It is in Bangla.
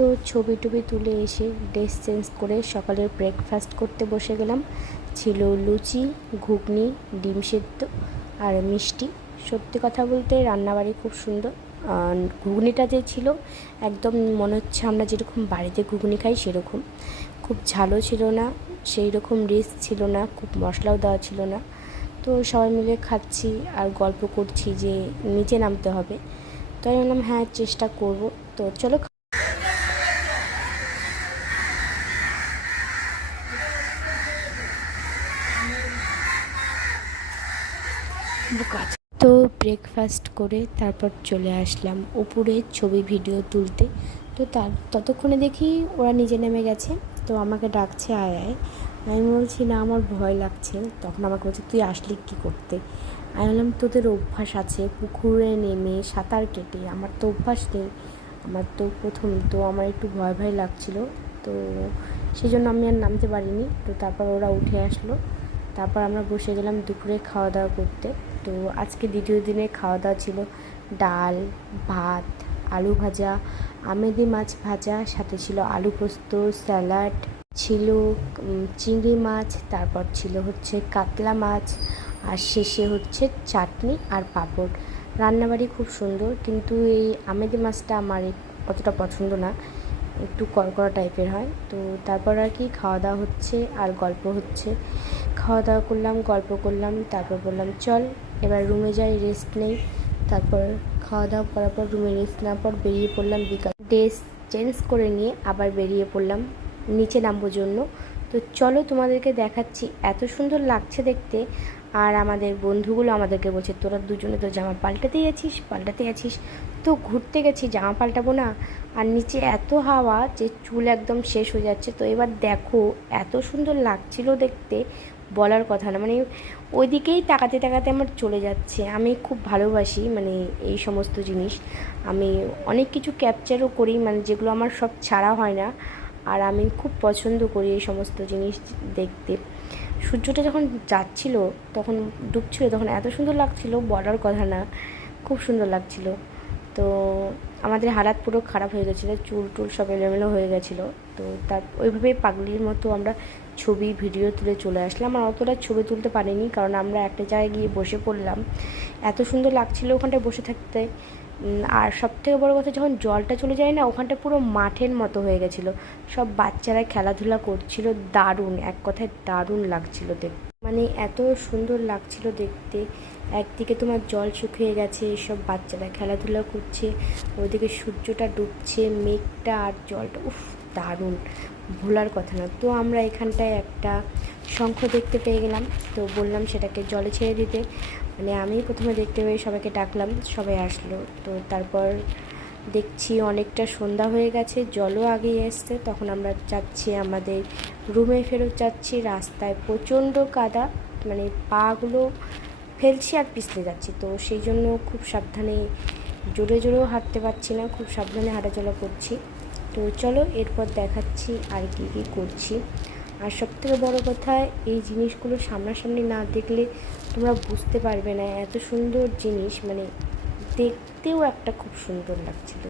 তো ছবি টবি তুলে এসে ড্রেস চেঞ্জ করে সকালের ব্রেকফাস্ট করতে বসে গেলাম। ছিল লুচি, ঘুগনি, ডিম সেদ্ধ আর মিষ্টি। সত্যি কথা বলতে রান্নাবাড়ি খুব সুন্দর। ঘুগনিটা যে ছিল একদম মনে হচ্ছে আমরা যেরকম বাড়িতে ঘুগনি খাই সেরকম। খুব ঝালও ছিল না, সেই রকম রিচ ছিল না, খুব মশলাও দেওয়া ছিল না। তো সবাই মিলে খাচ্ছি আর গল্প করছি যে নিচে নামতে হবে। তো আমি বললাম হ্যাঁ চেষ্টা করব। তো চলো। তো ব্রেকফাস্ট করে তারপর চলে আসলাম উপরে ছবি ভিডিও তুলতে। তো ততক্ষণে দেখি ওরা নিচে নেমে গেছে। তো আমাকে ডাকছে আয় আয়। আমি বলছি না আমার ভয় লাগছে। তখন আমাকে বলছে তুই আসলি কী করতে। আমি বললাম তোদের অভ্যাস আছে পুকুরে নেমে সাঁতার কেটে, আমার তো অভ্যাস নেই, আমার তো প্রথম, তো আমার একটু ভয় ভয় লাগছিলো। তো সেই জন্য আমি আর নামতে পারিনি। তো তারপর ওরা উঠে আসলো, তারপর আমরা বসে গেলাম দুপুরে খাওয়া দাওয়া করতে। তো আজকে দ্বিতীয় দিনে খাওয়া দাওয়া ছিল ডাল, ভাত, আলু ভাজা, আমেদি মাছ ভাজা, সাথে ছিল আলু পোস্ত, স্যালাড ছিল, চিংড়ি মাছ, তারপর ছিল হচ্ছে কাতলা মাছ, আর শেষে হচ্ছে চাটনি আর পাঁপড়। রান্নাবাড়ি খুব সুন্দর, কিন্তু এই আমেদি মাছটা আমার অতটা পছন্দ না, একটু কড়কড়া টাইপের হয়। তো তারপর আর কি খাওয়া দাওয়া হচ্ছে আর গল্প হচ্ছে। খাওয়া দাওয়া করলাম, গল্প করলাম, তারপর বললাম চল এবার রুমে যাই, রেস্ট নেই। তারপর খাওয়া দাওয়া করার পর রুমে রেস্ট নেওয়ার পর বেরিয়ে পড়লাম বিকাল, ড্রেস চেঞ্জ করে নিয়ে আবার বেরিয়ে পড়লাম নিচে নামবো জন্য। তো চলো তোমাদেরকে দেখাচ্ছি, এত সুন্দর লাগছে দেখতে। আর আমাদের বন্ধুগুলো আমাদেরকে বলছে তোরা দুজনে তো জামা পাল্টাতে আছিস। তো ঘুরতে গেছি, জামা পাল্টাবো না? আর নিচে এত হাওয়া যে চুল একদম শেষ হয়ে যাচ্ছে। তো এবার দেখো এত সুন্দর লাগছিল দেখতে, বলার কথা না। মানে ওইদিকেই তাকাতে তাকাতে আমার চলে যাচ্ছে। আমি খুব ভালোবাসি মানে এই সমস্ত জিনিস। আমি অনেক কিছু ক্যাপচারও করি, মানে যেগুলো আমার সব ছাড়া হয় না। আর আমি খুব পছন্দ করি এই সমস্ত জিনিস দেখতে। সূর্যটা যখন যাচ্ছিল, তখন ডুবছিল, তখন এত সুন্দর লাগছিল বলার কথা না, খুব সুন্দর লাগছিল। তো আমাদের হালাত পুরো খারাপ হয়ে গেছিলো, চুল টুল সব এলোমেলো হয়ে গেছিলো। তো তার ওইভাবেই পাগলির মতো আমরা ছবি ভিডিও তুলে চলে আসলাম। আর অতটা ছবি তুলতে পারিনি, কারণ আমরা একটা জায়গায় গিয়ে বসে পড়লাম। এত সুন্দর লাগছিলো ওখানটায় বসে থাকতে। আর সবথেকে বড়ো কথা, যখন জলটা চলে যায় না, ওখানটা পুরো মাঠের মতো হয়ে গেছিলো, সব বাচ্চারা খেলাধুলা করছিল। দারুণ, এক কথায় দারুণ লাগছিলো দেখতে, মানে এত সুন্দর লাগছিল দেখতে। একদিকে তোমার জল শুকিয়ে গেছে, সব বাচ্চারা খেলাধুলা করছে, ওইদিকে সূর্যটা ডুবছে, মেঘটা আর জলটা, উফ দারুণ, ভোলার কথা না। তো আমরা এখানটায় একটা শঙ্খ দেখতে পেয়ে গেলাম। তো বললাম সেটাকে জলে ছেড়ে দিতে, মানে আমি প্রথমে দেখতে পেয়ে সবাইকে ডাকলাম, সবাই আসলো। তো তারপর দেখছি অনেকটা সন্ধ্যা হয়ে গেছে, জলও আগেই এসছে। তখন আমরা যাচ্ছি আমাদের রুমে ফেরত যাচ্ছি। রাস্তায় প্রচণ্ড কাদা, মানে পাগুলো ফেলছি আর পিছলে যাচ্ছি। তো সেই জন্য খুব সাবধানে, জোরে জোরেও হাঁটতে পারছি না, খুব সাবধানে হাঁটাচলা করছি। তো চলো এরপর দেখাচ্ছি আর কী কী করছি। আর সবথেকে বড় কথা, এই জিনিসগুলো সামনাসামনি না দেখলে তোমরা বুঝতে পারবে না এত সুন্দর জিনিস, মানে দেখতেও একটা খুব সুন্দর লাগছিল।